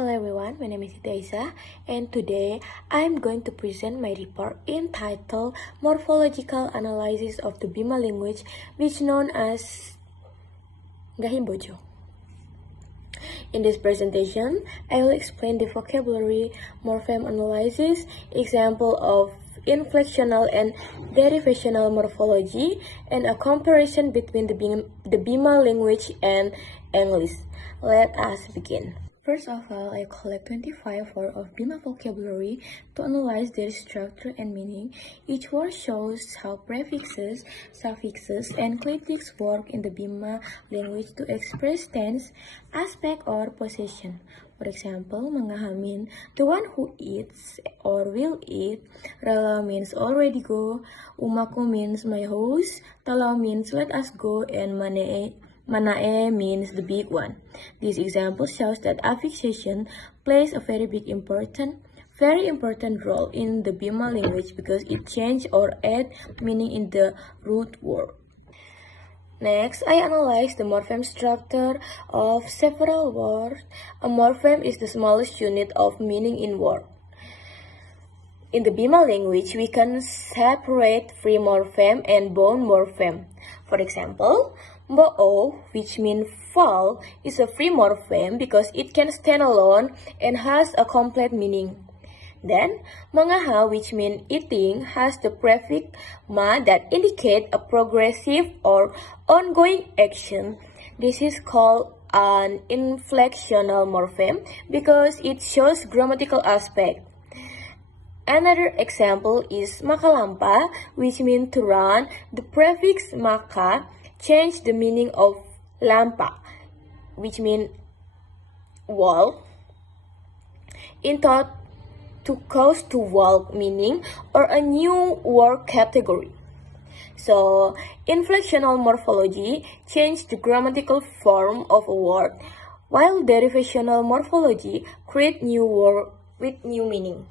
Hello everyone, my name is Itaisa, and today I'm going to present my report entitled Morphological Analysis of the Bima Language, which known as Gahimbojo. In this presentation, I will explain the vocabulary, morpheme analysis, example of inflectional and derivational morphology, and a comparison between the Bima language and English. Let us begin. First of all, I collect 25 words of Bima vocabulary to analyze their structure and meaning. Each word shows how prefixes, suffixes, and clitics work in the Bima language to express tense, aspect, or possession. For example, mangaha means the one who eats or will eat, rala means already go, umaku means my house, talau means let us go, and Manae means the big one. This example shows that affixation plays a very important role in the Bima language because it changes or adds meaning in the root word. Next, I analyze the morpheme structure of several words. A morpheme is the smallest unit of meaning in word. In the Bima language, we can separate free morpheme and bound morpheme. For example, Bo'o, which means fall, is a free morpheme because it can stand alone and has a complete meaning. Then, mangaha, which means eating, has the prefix ma that indicate a progressive or ongoing action. This is called an inflectional morpheme because it shows grammatical aspect. Another example is makalampa, which means to run. The prefix maka change the meaning of lampa, which means wall, into to cause to walk meaning or a new word category. So, inflectional morphology change the grammatical form of a word, while derivational morphology create new word with new meaning.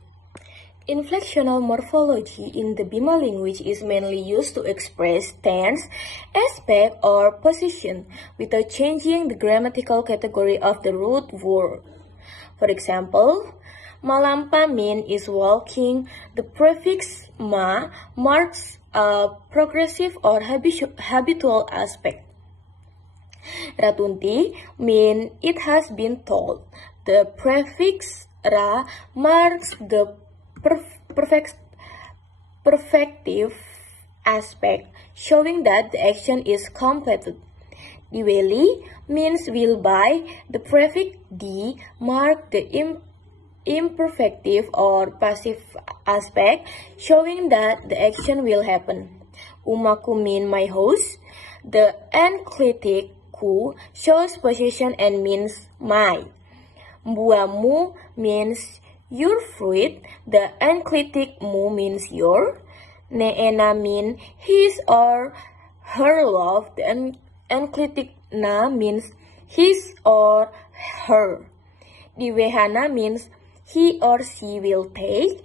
Inflectional morphology in the Bima language is mainly used to express tense, aspect, or position without changing the grammatical category of the root word. For example, malampa mean is walking. The prefix ma marks a progressive or habitual aspect. Ratunti mean it has been told. The prefix ra marks the perfective aspect, showing that the action is completed. Diweli means will by. The prefix di mark the imperfective or passive aspect, showing that the action will happen. Umaku mean my house. The enclitic ku shows possession and means my. Buamu means your fruit. The enclitic mu means your. Neena mean his or her love. The enclitic na means his or her. Diwehana means he or she will take.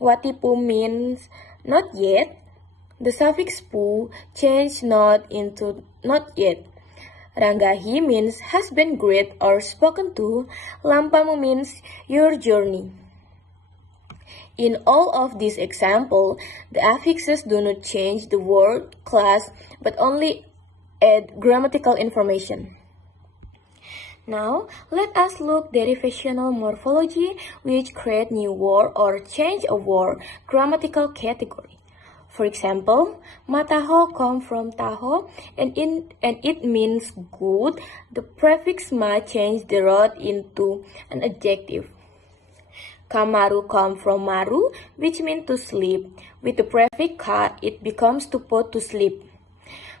Watipu means not yet. The suffix pu change not into not yet. Ranggahi means has been greet or spoken to. Lampamu means your journey. In all of these examples, the affixes do not change the word class but only add grammatical information. Now, let us look derivational morphology, which create new word or change a word grammatical category. For example, mataho come from taho and it means good. The prefix ma change the rod into an adjective. Kamaru come from maru, which means to sleep. With the prefix ka, it becomes to put to sleep.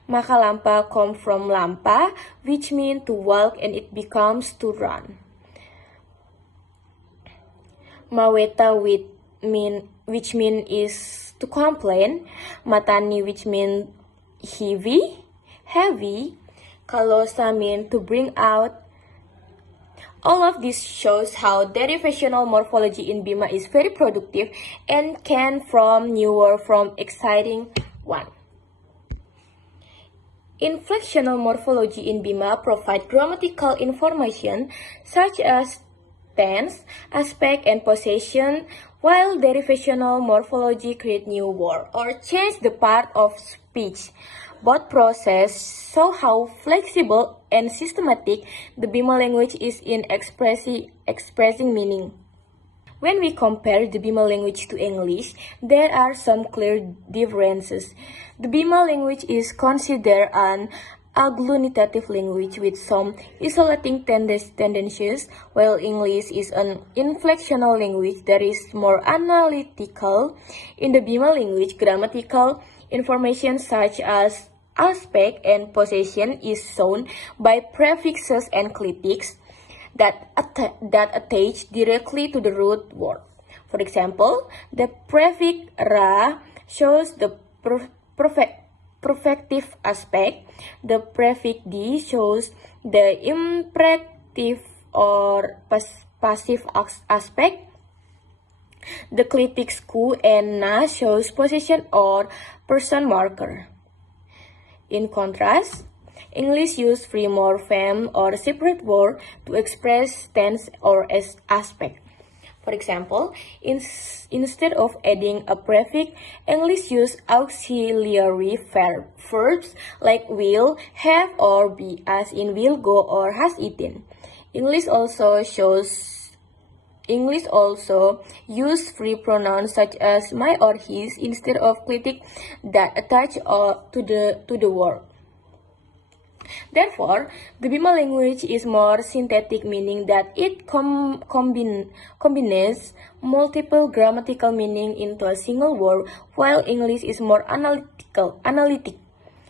Makalampa come from lampa, which means to walk and it becomes to run. Maweta which mean is to complain. Matani, which mean heavy. Kalosa mean to bring out. All of this shows how derivational morphology in Bima is very productive and can form new word from exciting one. Inflectional morphology in Bima provide grammatical information such as tense, aspect, and possession, while derivational morphology create new words or change the part of speech. Both processes show how flexible and systematic the Bima language is in expressing meaning. When we compare the Bima language to English, there are some clear differences. The Bima language is considered an agglutinative language with some isolating tendencies, while English is an inflectional language that is more analytical. In the Bima language, grammatical information such as aspect and possession is shown by prefixes and clitics that attach directly to the root word. For example, the prefix ra shows the perfective aspect, the prefix d shows the imperative or passive aspect, the clitics ku and na shows possession or person marker. In contrast, English uses free morpheme or separate word to express tense or aspect. For example, instead of adding a prefix, English uses auxiliary verbs like will, have, or be, as in will go or has eaten. English also use free pronouns such as my or his instead of clitic that attach to the word. Therefore, the Bima language is more synthetic, meaning that it combines multiple grammatical meaning into a single word, while English is more analytic,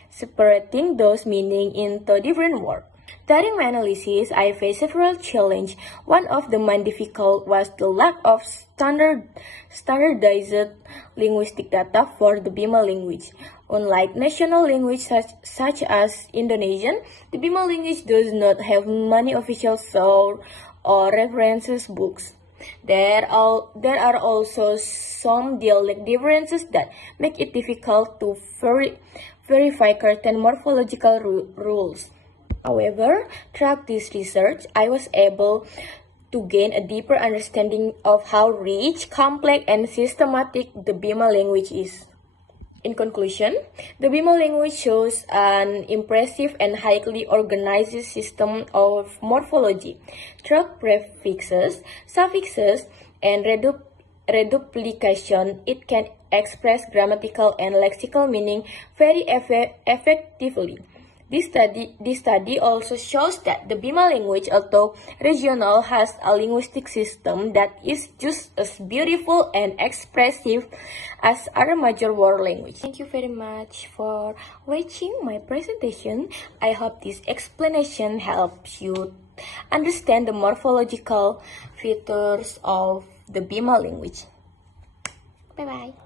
separating those meaning into different words. During my analysis, I faced several challenges. One of the main difficult was the lack of standardized linguistic data for the Bima language. Unlike national language such as Indonesian, the Bima language does not have many official source or references books. There are also some dialect differences that make it difficult to verify certain morphological rules. However, through this research, I was able to gain a deeper understanding of how rich, complex, and systematic the Bima language is. In conclusion, the Bima language shows an impressive and highly organized system of morphology. Through prefixes, suffixes, and reduplication, it can express grammatical and lexical meaning very effectively. This study also shows that the Bima language, although regional, has a linguistic system that is just as beautiful and expressive as other major world languages. Thank you very much for watching my presentation. I hope this explanation helps you understand the morphological features of the Bima language. Bye-bye.